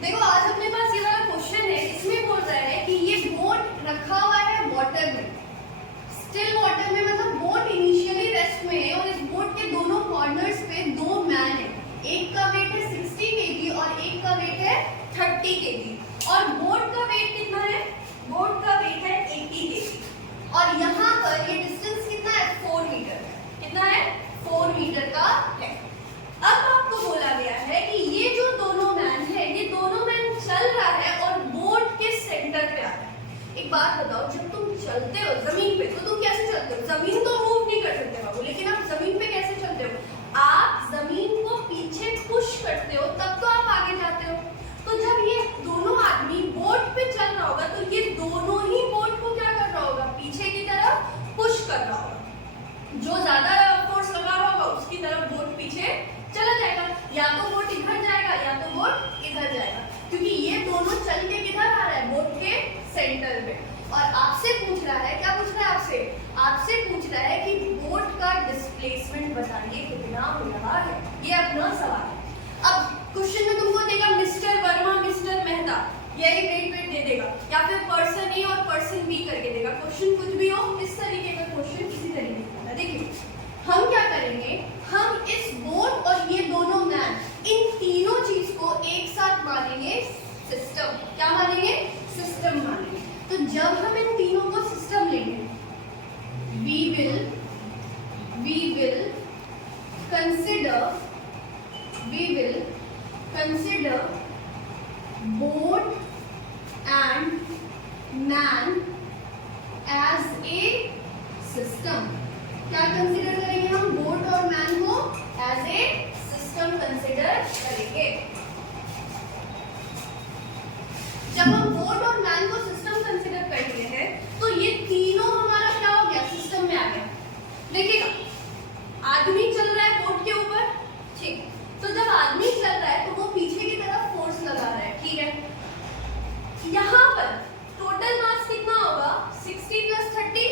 देखो आज अपने पास ये वाला क्वेश्चन है, इसमें बोल रहा है कि ये बोट रखा हुआ है वाटर में, स्टिल वाटर में, मतलब बोट इनिशियली रेस्ट में है और इस बोट के दोनों कॉर्नर्स पे दो मैन है, एक का वेट है 60 kg और एक का वेट है 30 kg और बोट का वेट कितना है? बोट का वेट है 80 kg और यहाँ पर ये डिस्टेंस कितना है? 4 मीटर। कितना है? 4 मीटर का है। अब आपको बोला गया है कि ये जो दोनों मैन है, ये दोनों मैन चल रहा है और बोट के सेंटर पे आ रहा है। एक बात बताओ, जब तुम चलते हो जमीन पे तो तुम कैसे चलते हो? जमीन तो मूव नहीं कर सकते बाबू, लेकिन आप जमीन पे कैसे चलते हो? आप जमीन को पीछे पुश करते हो तब तो आप आगे जाते हो। तो जब ये दोनों आदमी बोट पे चल रहा होगा तो ये दोनों ही बोट को क्या कर रहा होगा? पीछे की तरफ पुश कर रहा होगा। जो ज्यादा फोर्स लगा रहा होगा उसकी तरफ बोट पीछे चला जाएगा, या तो बोट इधर जाएगा या तो बोट इधर जाएगा, क्योंकि ये दोनों चल के किधर आ रहा है? बोट के सेंटर पे। और आपसे पूछ रहा है, क्या पूछ रहा है आपसे? आपसे पूछ रहा है कि बोट का डिस्प्लेसमेंट बताइए कितना हो रहा है, ये अपना सवाल है। अब क्वेश्चन में तुमको देगा मिस्टर वर्मा, मिस्टर मेहता, यही वेट दे देगा, या फिर पर्सन ए और पर्सन बी करके देगा। क्वेश्चन कुछ भी हो, इस तरीके का क्वेश्चन इसी तरीके का। देखिए हम क्या करेंगे, हम इस बोट और ये दोनों मैन, इन तीनों चीज को एक साथ मानेंगे सिस्टम। क्या मानेंगे? सिस्टम मानेंगे। तो जब हम इन तीनों को सिस्टम लेंगे, we will consider boat and man as a system। क्या कंसिडर करेंगे हम? बोट और मैन को एज ए सिस्टम कंसिडर करेंगे। जब हम बोट और मैन को सिस्टम कंसिडर कर लिए हैं तो ये तीनों हमारा क्या हो गया? सिस्टम में आ गया। देखिएगा आदमी चल रहा है बोट के ऊपर, ठीक, तो जब आदमी चल रहा है तो वो पीछे की तरफ फोर्स लगा रहा है, ठीक है। यहाँ पर टोटल मास कितना होगा? 60 + 30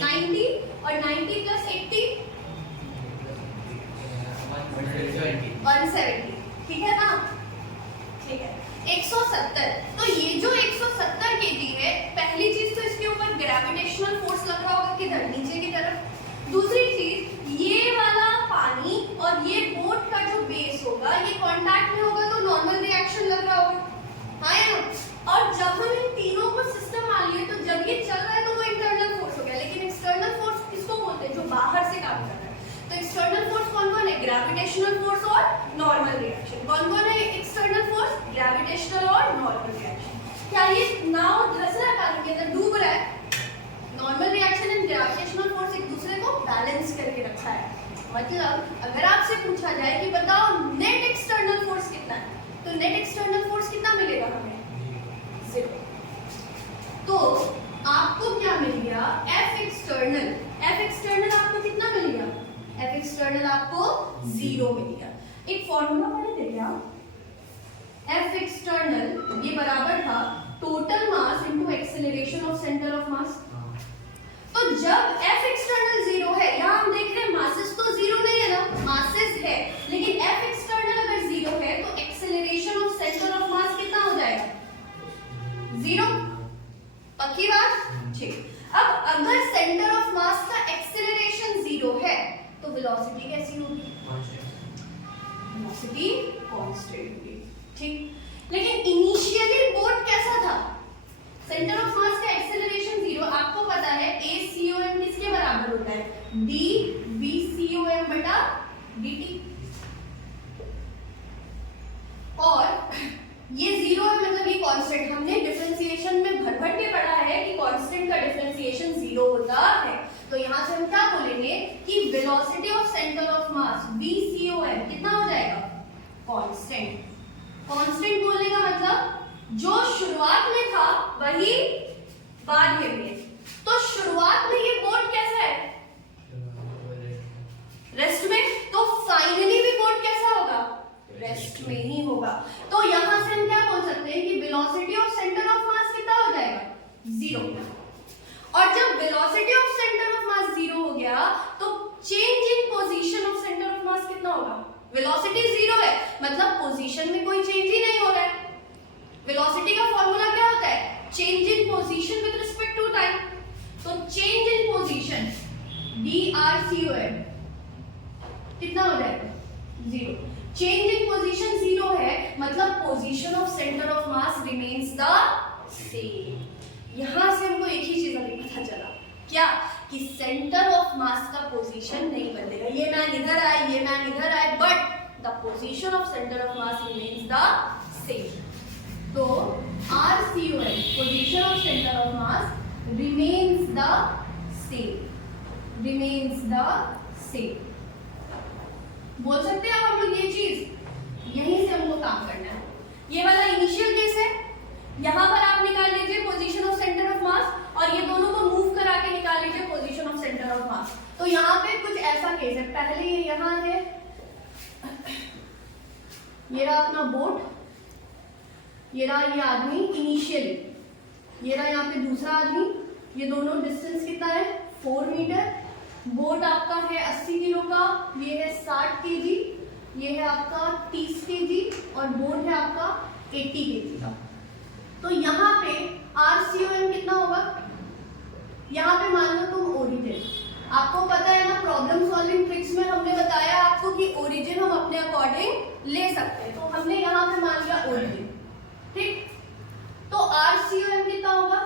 90 और 90 + 80 170, ठीक है ना? ठीक है, 170। तो ये जो 170 kg है, पहली चीज तो इसके ऊपर ग्रेविटेशनल फोर्स लग रहा होगा, किधर? नीचे की तरफ। दूसरी चीज, ये वाला पानी और ये बोट का जो बेस होगा ये कांटेक्ट में होगा तो नॉर्मल रिएक्शन लग रहा होगा, हाँ या ना? और जब हम इन तीनों को सिस्टम मान लिए तो जब ये चल रहा है तो वो इंटरनल फोर्स हो गया। लेकिन एक्सटर्नल फोर्स किसको बोलते हैं? जो बाहर से काम कर रहा है। तो एक्सटर्नल फोर्स कौन कौन है? ग्रेविटेशनल फोर्स और नॉर्मल रिएक्शन। कौन कौन है एक्सटर्नल फोर्स? ग्रेविटेशनल और नॉर्मल रिएक्शन। क्या ये नाव धंस रहा है पानी के अंदर, डूब रहा है? Normal reaction and gravitational force एक दूसरे को बैलेंस करके रखा है। मतलब अगर आपसे पूछा जाए कि बताओ नेट एक्सटर्नल फोर्स कितना है, तो नेट एक्सटर्नल फोर्स कितना मिलेगा हमें? 0। तो आपको क्या मिल गया? F external. F एक्सटर्नल आपको कितना मिल गया? F एक्सटर्नल आपको 0 मिल गया। एक फॉर्मूला पढ़े थे क्या? F एक्सटर्नल ये बराबर था total mass into acceleration of centre of mass. तो जब F एक्सटर्नल 0 है, यहाँ हम देख रहे हैं मासेस तो 0 नहीं है ना, मासेस है, लेकिन F एक्सटर्नल अगर 0 है तो acceleration of centre of mass कितना हो जाएगा? 0। पक्की बात? ठीक। अब अगर सेंटर ऑफ मास का एक्सेलरेशन 0 है तो वेलोसिटी कैसी होगी? वेलोसिटी कांस्टेंट होगी, ठीक। लेकिन इनिशियली बोट कैसा था? सेंटर ऑफ मास का एक्सेलरेशन 0, आपको पता है ACOM किसके बराबर होता है? dVCOM/dt। और ये 0 है, मतलब ये कांस्टेंट। हमने डिफरेंशिएशन में भर भर के पढ़ा है कि कांस्टेंट का डिफरेंशिएशन 0 होता है। तो यहाँ से हम क्या बोलेंगे कि velocity of centre of mass VCOM कितना हो जाएगा? कांस्टेंट। कांस्टेंट बोलने का मतलब जो शुरुआत में था वही बाद में भी है। तो शुरुआत में ये बोट कैसा है? रेस्ट में। तो फाइनली भी बोट कैसा होगा? रेस्ट में ही होगा। तो यहां से हम क्या बोल सकते हैं कि velocity of centre of mass कितना हो जाएगा? 0। और जब velocity of centre of mass 0 हो गया तो change in position of centre of mass कितना होगा? वेलोसिटी 0 है, मतलब पोजीशन में कोई चेंज ही नहीं हो रहा है, remains the same. यहाँ से हमको एक ही चीज अभी पता चला, क्या कि सेंटर ऑफ मास का पोजीशन नहीं बदलेगा. ये मैन इधर आए, ये मैन इधर आए, but the position of centre of mass remains the same. तो RCOM, position of centre of mass remains the same, remains the same. बोल सकते हैं आप हम लोग ये चीज, यहीं से हमको काम करना है. ये वाला इनिशियल केस है, यहाँ पर आप निकाल लीजिए position of centre of mass, और ये दोनों को मूव करा के निकाल लीजिए position of centre of mass. तो यहाँ पे कुछ ऐसा केस है, पहले ये यहाँ है, ये रहा अपना बोट, ये रहा ये आदमी इनिशियली, ये रहा यहाँ पे दूसरा आदमी, ये दोनों डिस्टेंस कितना है 4 मीटर. बोट आपका है 80 किलो का, ये है 60 केजी, ये है आपका 30 केजी, और बोट है आपका 80 केजी का. तो यहाँ पे RCOM कितना होगा, यहाँ पे मान लो तुम ओरिजिन, आपको पता है ना प्रॉब्लम सॉल्विंग ट्रिक्स में हमने बताया आपको कि ओरिजिन हम अपने अकॉर्डिंग ले सकते हैं. तो हमने यहाँ पे मान लिया ओरिजिन, ठीक. तो RCOM कितना होगा,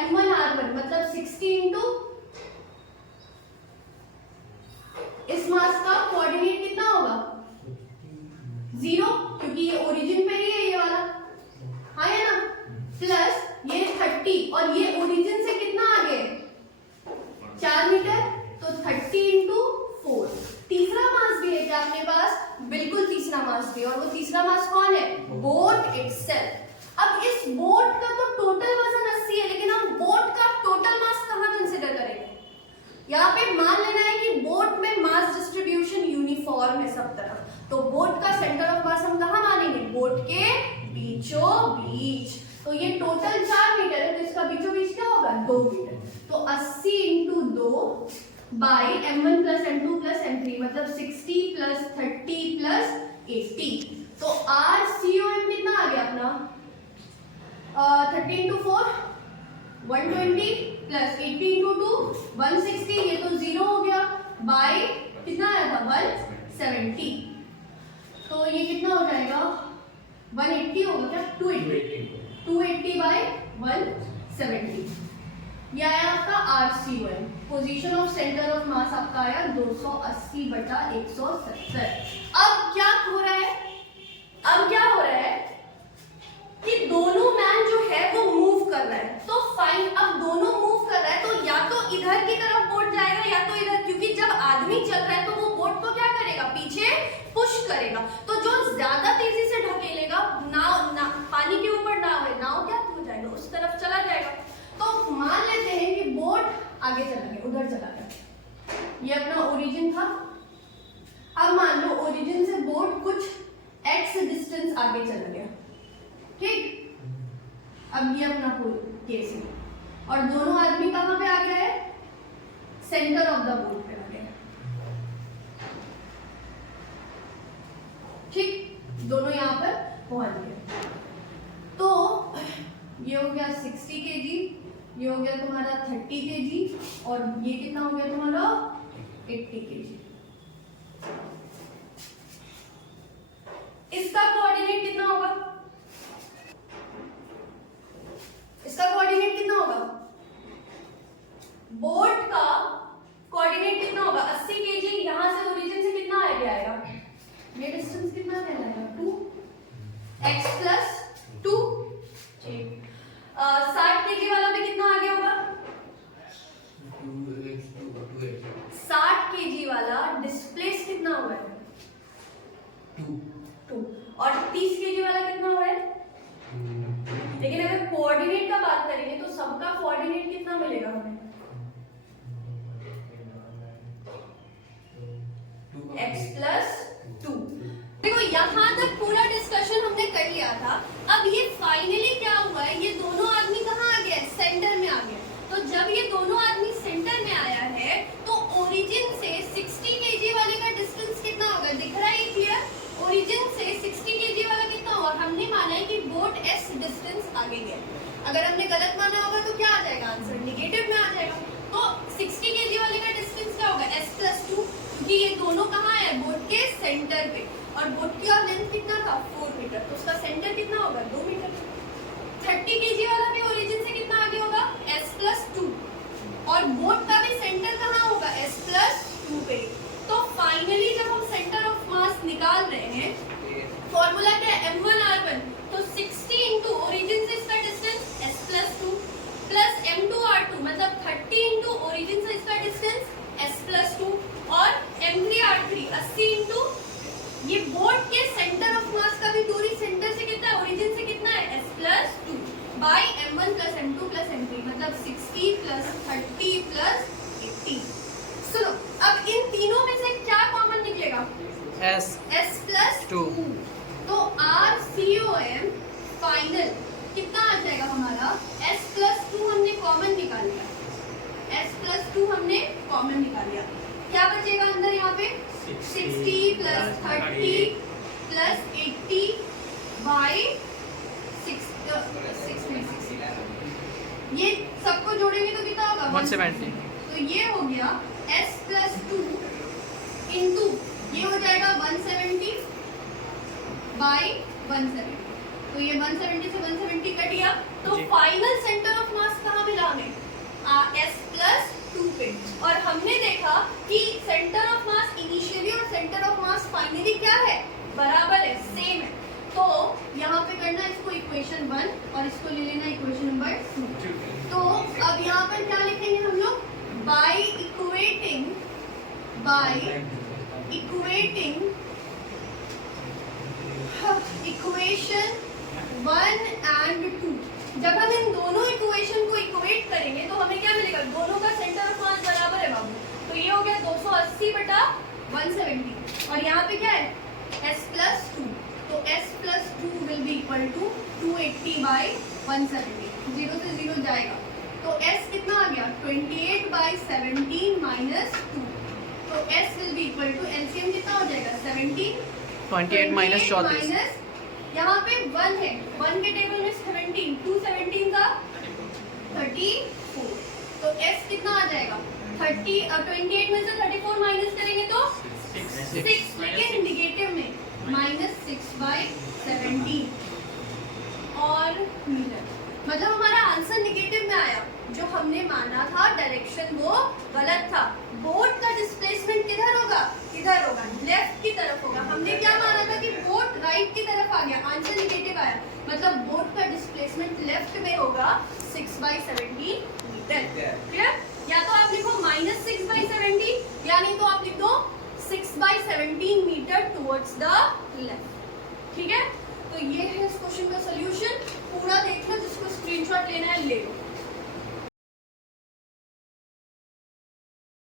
M1R1 मतलब 60 इंटू इस मास का कोऑर्डिनेट कितना होगा 0, क्योंकि ये ओरिजिन पे ही है ये वाला, हाँ है ना, प्लस ये 30, और ये ओरिजिन से कितना आगे 4 मीटर, तो 30 इंटू 4. तीसरा मास भी है क्या आपके पास, बिल्कुल तीसरा मास भी, और वो तीसरा मास कौन है, बोट इटसेल्फ. अब इस बोट का तो टोटल वजन 80 है, लेकिन हम बोट का टोटल मास कहाँ कंसिडर करेंगे. यहाँ पे मान लेना है कि बोट में मास डिस्ट्रीब्यूशन यूनिफॉर्म है सब तरफ, तो बोट का सेंटर ऑफ मास हम कहाँ मानेंगे, बोट के बीचों बीच. तो ये टोटल 4 मीटर है, तो इसका बीचों बीच क्या होगा 2 मीटर. तो 80 into 2 by M1 plus M2 plus M3 मतलब 60 प्लस 30 प्लस 80. तो RCOM कितना आ गया अपना 30 इंटू 4 120 प्लस 80 इंटू 2 160, ये तो 0 हो गया, बाई कितना आया था 170. तो ये कितना हो जाएगा 180 होगा क्या, 280 बाई 170. ये आया आपका RCOM, position of centre of mass आपका आया 280/170. अब क्या हो रहा है, अब क्या हो रहा है कि दोनों मैन जो है वो मूव कर रहा है. तो फाइन, अब दोनों मूव कर रहा है, तो या तो इधर की तरफ बोट जाएगा या तो इधर, क्योंकि जब आदमी चल रहा है तो वो बोट को क्या करेगा, पीछे पुश करेगा. तो जो ज्यादा तेजी से ढकेलेगा, नाव ना, पानी के ऊपर नाव है, नाव क्या हो जाएगा, उस तरफ चला जाएगा. तो मान लेते हैं कि बोट आगे चला गया, उधर चला गया, ये अपना ओरिजिन था. अब मान लो ओरिजिन से बोट कुछ x डिस्टेंस आगे चला गया, ठीक. अब ये अपना केस है, और दोनों आदमी कहां पे आ गया है, सेंटर ऑफ द बोट पे आ गया, ठीक. दोनों यहां पर पहुंच गए. तो ये हो गया 60 केजी, ये हो गया तुम्हारा 30 केजी, और ये कितना हो गया तुम्हारा 80 केजी. इसका कोऑर्डिनेट कितना होगा, इसका कोऑर्डिनेट कितना होगा, बोट का कोऑर्डिनेट कितना होगा 80 केजी. यहां से ओरिजिन से कितना आगे आएगा, ये डिस्टेंस कितना कहलाएगा 2x प्लस 2. 60 केजी वाला में कितना आगे होगा 60 केजी वाला डिस्प्लेस कितना हुआ है 2, और 30 केजी वाला कितना हुआ है. लेकिन अगर कोऑर्डिनेट का बात करेंगे तो सबका कोऑर्डिनेट कितना मिलेगा हमें, x प्लस 2. देखो यहाँ तक पूरा डिस्कशन हमने कर लिया था. अब ये फाइनली क्या हुआ है, ये दोनों आदमी कहाँ आ गए, सेंटर में आ गए. तो जब ये दोनों आदमी सेंटर में आया है तो ओरिजिन से 60 केजी वाले का डिस्टेंस कितना होगा, दिख रहा है क्लियर. ओरिजिन से 60 केजी वाला कितना होगा, हमने माना है कि बोट s डिस्टेंस आगे गया. अगर हमने गलत माना होगा तो क्या आ जाएगा, आंसर निगेटिव में आ जाएगा. तो 60 केजी वाले का डिस्टेंस क्या होगा s प्लस 2, क्योंकि ये दोनों कहाँ है, बोट के सेंटर पे, और बोट की और लेंथ कितना था 4 मीटर, तो उसका सेंटर कितना होगा 2 मीटर. निकाल रहे हैं, फॉर्मूला क्या है M1R1, तो 60 इंटू ओरिजिन से इसका डिस्टेंस S+2 प्लस M2R2 मतलब 30 इंटू ओरिजिन से इसका डिस्टेंस S+2 और M3R3 80 इंटू ये बोर्ड के सेंटर ऑफ मास का भी दूरी सेंटर से कितना है, ओरिजिन से कितना है S+2 by M1 plus M2 plus M3 मतलब 60 प्लस 30 प्लस 80। सुनो अब इन तीनों में से क्या कॉमन निकलेगा, S+2 तो RCOM फाइनल कितना आ जाएगा हमारा, S+2 हमने कॉमन निकाल लिया, S+2 हमने कॉमन निकाल लिया, क्या बचेगा अंदर यहाँ पे 60 प्लस 30 प्लस 80 बाई 6 ये सबको जोड़ेंगे तो कितना होगा 170। तो ये हो गया S+2 इंटू ये हो जाएगा 170 बाई 170, तो ये 170 से 170 कट गया, तो फाइनल सेंटर ऑफ मास कहाँ मिला हमें S+2 पे। और हमने देखा कि सेंटर ऑफ मास इनिशियली और सेंटर ऑफ मास फाइनली क्या है, बराबर है, सेम है, तो यहाँ पे करना इसको इक्वेशन 1 और इसको ले लेना इक्वेशन नंबर 2। तो अब यहाँ पर क्या लिखेंगे हम लोग, बाय इक्वेटिंग इक्वेशन 1 एंड 2, जब हम इन दोनों इक्वेशन को इक्वेट करेंगे तो हमें क्या मिलेगा, दोनों का सेंटर ऑफ मास बराबर है बाबू, तो ये हो गया 280 बटा 170 और यहाँ पे क्या है S+2, तो S+2 will be equal to 280 by 170, 0 से 0 जाएगा, तो S कितना आ गया 28 बाई 17 माइनस 2, तो S will be equal to LCM कितना हो जाएगा 17 28 माइनस 34, यहाँ पे 1 है, 1 के टेबल में 17, 2 17 का 34, तो S कितना आ जाएगा 30, 28 में से 34 माइनस करेंगे तो 6 लेकिन निगेटिव में -6 बाई 17 और मीटर, मतलब हमारा आंसर निगेटिव में आया, जो हमने माना था डायरेक्शन वो गलत था, बोट का डिस्प्लेसमेंट किधर होगा, लेफ्ट की तरफ होगा, हमने क्या माना था कि बोट राइट की तरफ आ गया, आंसर निगेटिव आया, मतलब बोट का डिस्प्लेसमेंट लेफ्ट में होगा 6 बाई 17 मीटर, क्लियर। या तो आप लिखो -6 बाई 17 या नहीं तो आप लिख दो 6 by 17 metre towards the left, ठीक है। तो ये है इस क्वेश्चन का सोल्यूशन, पूरा